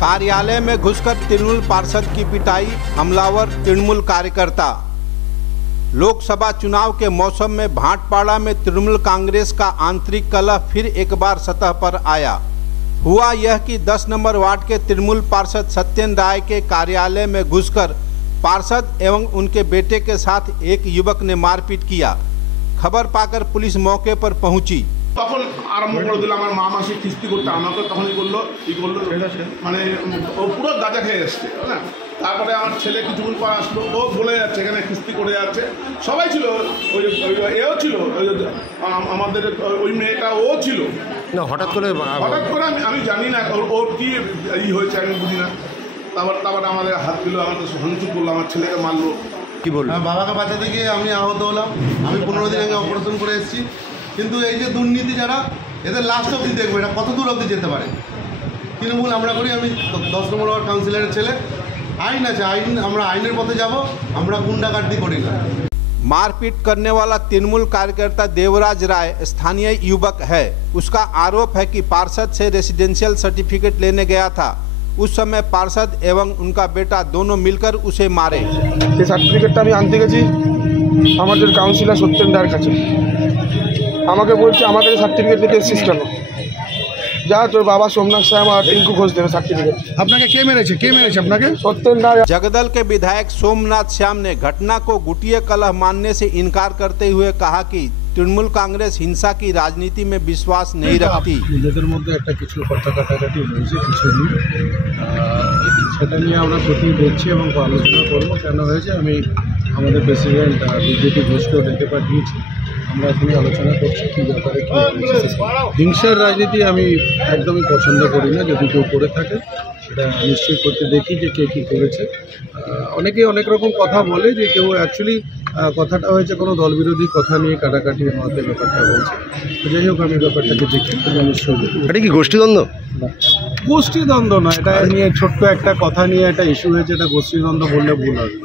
कार्यालय में घुसकर तृणमूल पार्षद की पिटाई, हमलावर तृणमूल कार्यकर्ता। लोकसभा चुनाव के मौसम में भाटपाड़ा में तृणमूल कांग्रेस का आंतरिक कलह फिर एक बार सतह पर आया। हुआ यह कि 10 नंबर वार्ड के तृणमूल पार्षद सत्यन राय के कार्यालय में घुसकर पार्षद एवं उनके बेटे के साथ एक युवक ने मारपीट किया। खबर पाकर पुलिस मौके पर पहुंची। তখন আরম্ভ করে দিল আমার মা মাসি কিস্তি করতে আমাকে তখনই বললো মানে ও পুরো গাঁজা খেয়ে এসছে না। তারপরে আমার ছেলে কিছুক্ষণ পর আসলো, ও বলে যাচ্ছে এখানে কিস্তি করে যাচ্ছে, সবাই ছিল, ওই এও ছিল, আমাদের ওই মেয়েটা ও ছিল না। হঠাৎ করে আমি জানি না ওর কি হয়েছে, আমি বুঝি না। তারপরে আমাদের হাত দিল, আমাদের হনচুপ করলো, আমার ছেলেকে মারলো। কি বললো? বাবাকে বাঁচাতে গিয়ে আমি আহত হলাম। আমি 15 দিন আগে অপারেশন করে এসেছি। কিন্তু এই যে দুর্নীতি যারা, এদের লাস্ট অবধি দেখবো এটা কত দূর অবধি যেতে পারে। তৃণমূল আমরা করি, আমি 10 নম্বর ওয়ার্ড কাউন্সিলরের ছেলে। আইন আছে, আমরা আইনের পথে যাব, আমরা গুন্ডাগার্দি করি না। मारपीट करने वाला तृणमूल कार्यकर्ता देवराज राय स्थानीय युवक है। उसका आरोप है कि पार्षद से रेसिडेंशियल सर्टिफिकेट लेने गया था। उस समय पार्षद एवं उनका बेटा दोनों मिलकर उसे मारे। ये সার্টিফিকেটটা আমি আনতে গেছি আমাদের কাউন্সিলর সত্যেন রায়ের কাছে। আমাকে বলছে আমাদের সার্টিফিকেট দিতে এসেছিস কেন? যা তোর বাবা सोमनाथ साहब और टिंकू घोष देवे सर्टिफिकेट। আপনাকে কে মেরেছে আপনাকে? सत्यन राय। जगदल के विधायक सोमनाथ श्याम ने घटना को गुटिया कलह मानने से इनकार करते हुए कहा कि तृणमूल कांग्रेस हिंसा की राजनीति में विश्वास नहीं रखती। নিজেদের মধ্যে একটা কিছু কথা কাটাকাটি হয়েছে কিছুদিন, সেটা নিয়ে আমরা প্রতি দেখছি এবং আলোচনা করবো কেন হয়েছে। আমি আমাদের প্রেসিডেন্ট বিজেপি ঘোষকেও ডেকে পাঠিয়েছি। আমরা এখনই আলোচনা করছি কী ব্যাপারে কী হিংসার রাজনীতি আমি একদমই পছন্দ করি না। যদি কেউ করে থাকে সেটা নিশ্চয়ই করতে দেখি যে কে কী করেছে। অনেকেই অনেক রকম কথা বলে যে কেউ অ্যাকচুয়ালি কথাটা হয়েছে কোনো দলবিরোধী কথা নিয়ে কাটাকাটি আমাদের ব্যাপারটা হয়েছে। যাই হোক, আমি ব্যাপারটাকে দেখি, নিশ্চয়ই। এটা কি গোষ্ঠীদ্বন্দ্ব? গোষ্ঠীদ্বন্দ্ব নয়, এটা নিয়ে ছোট্ট একটা কথা নিয়ে একটা ইস্যু হয়েছে, এটা গোষ্ঠীদ্বন্দ্ব বললে ভুল হবে।